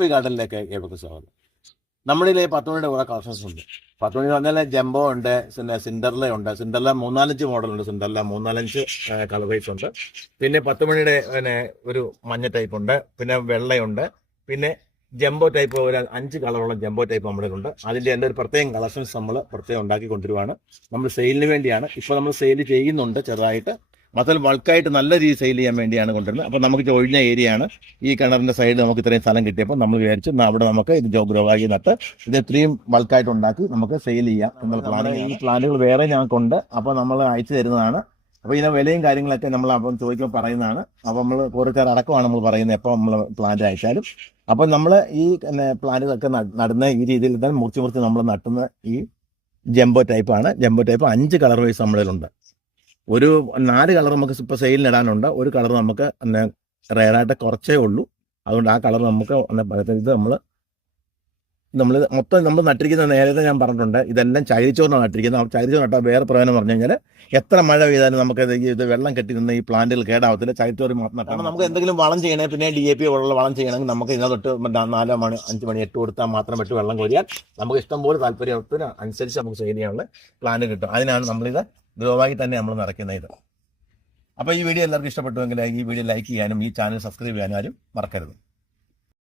F ഗാർഡനിലേക്ക് ഏവർക്ക് സ്വാഗതം. നമ്മുടെ 10 മണിയുടെ കുറെ കളക്ഷൻസ് ഉണ്ട്. 10 മണി പറഞ്ഞാൽ ജംബോ ഉണ്ട്, പിന്നെ സിൻഡർല ഉണ്ട്. സിൻഡർല 3-4 മോഡലുണ്ട്. സിൻഡർല 3-4 കളർ വൈസ് ഉണ്ട്. പിന്നെ 10 മണിയുടെ ഒരു മഞ്ഞ ടൈപ്പ് ഉണ്ട്, പിന്നെ വെള്ളയുണ്ട്, പിന്നെ ജംബോ ടൈപ്പ് ഒരു 5 കളറുള്ള ജംബോ ടൈപ്പ് നമ്മളിലുണ്ട്. അതിന്റെ എൻ്റെ ഒരു പ്രത്യേകം കളക്ഷൻസ് നമ്മൾ പ്രത്യേകം ഉണ്ടാക്കി കൊണ്ടുവരുവാണ്. നമ്മൾ സെയിലിന് വേണ്ടിയാണ്. ഇപ്പോൾ നമ്മൾ സെയിൽ ചെയ്യുന്നുണ്ട് ചെറുതായിട്ട്. മാത്രമല്ല ബൾക്കായിട്ട് നല്ല രീതിയിൽ സെയിൽ ചെയ്യാൻ വേണ്ടിയാണ് കൊണ്ടുവരുന്നത്. അപ്പോൾ നമുക്ക് ഒഴിഞ്ഞ ഏരിയ ആണ്. ഈ കിണറിന്റെ സൈഡിൽ നമുക്ക് ഇത്രയും സ്ഥലം കിട്ടിയപ്പോൾ നമ്മൾ വിചാരിച്ചു അവിടെ നമുക്ക് ഇത് ഗ്രോബാഗിൽ നട്ട് ഇത് ഇത്രയും ബൾക്കായിട്ട് ഉണ്ടാക്കി നമുക്ക് സെയിൽ ചെയ്യാം എന്നുള്ള പ്ലാനിങ്. ഈ പ്ലാനുകൾ വേറെ ഞങ്ങൾക്കുണ്ട്. അപ്പോൾ നമ്മൾ അയച്ചു തരുന്നതാണ്. അപ്പോൾ ഇതിന്റെ വിലയും കാര്യങ്ങളൊക്കെ നമ്മൾ അപ്പം ചോദിക്കുമ്പോൾ പറയുന്നതാണ്. അപ്പോൾ നമ്മൾ കുറച്ചാർ അടക്കമാണ് നമ്മൾ പറയുന്നത് എപ്പോൾ നമ്മൾ പ്ലാന്റ് അയച്ചാലും. അപ്പോൾ നമ്മൾ ഈ പ്ലാന്റുകളൊക്കെ നടുന്ന ഈ രീതിയിൽ തന്നെ മുറിച്ച് നമ്മൾ നട്ടുന്ന ഈ ജംബോ ടൈപ്പാണ്. ജംബോ ടൈപ്പ് 5 കളർ വൈസ് നമ്മളിലുണ്ട്. ഒരു 4 കളർ നമുക്ക് ഇപ്പോൾ സെയിലിന് ഇടാനുണ്ട്. ഒരു കളർ നമുക്ക് റെയറായിട്ട് കുറച്ചേ ഉള്ളൂ. അതുകൊണ്ട് ആ കളർ നമുക്ക് ഇത് നമ്മൾ മൊത്തം നമ്മൾ നട്ടിരിക്കുന്ന നേരത്തെ ഞാൻ പറഞ്ഞിട്ടുണ്ട്, ഇതെല്ലാം ചകിരിച്ചോറിനാണ് നട്ടിരിക്കുന്നത്. ചകിരിച്ചോറ് നട്ടാൽ വേറെ പ്രയോജനം പറഞ്ഞു കഴിഞ്ഞാൽ എത്ര മഴ പെയ്താലും നമുക്ക് ഇത് വെള്ളം കെട്ടി നിന്ന് ഈ പ്ലാന്റുകൾ കേടാവത്തില്ല. ചകിരിച്ചോറ് നട്ടാൽ നമുക്ക് എന്തെങ്കിലും വളം ചെയ്യണേ, പിന്നെ DAP ഉള്ള വളം ചെയ്യണമെങ്കിൽ നമുക്ക് ഇതിനെ തൊട്ട് 4 മണി 5 മണി 8 കൊടുത്താൽ മാത്രം ഇട്ട് വെള്ളം കോരിയാൽ നമുക്ക് ഇഷ്ടംപോലെ താല്പര്യത്തിന് അനുസരിച്ച് നമുക്ക് സെയിൽ ചെയ്യാനുള്ള പ്ലാന്റ് കിട്ടും. അതിനാണ് നമ്മളിത് ഗ്രോബാഗിൽ തന്നെ നമ്മൾ നിറയ്ക്കുന്ന ഇത്. അപ്പോൾ ഈ വീഡിയോ എല്ലാവർക്കും ഇഷ്ടപ്പെട്ടുവെങ്കിൽ ഈ വീഡിയോ ലൈക്ക് ചെയ്യാനും ഈ ചാനൽ സബ്സ്ക്രൈബ് ചെയ്യാനും ആരും മറക്കരുത്.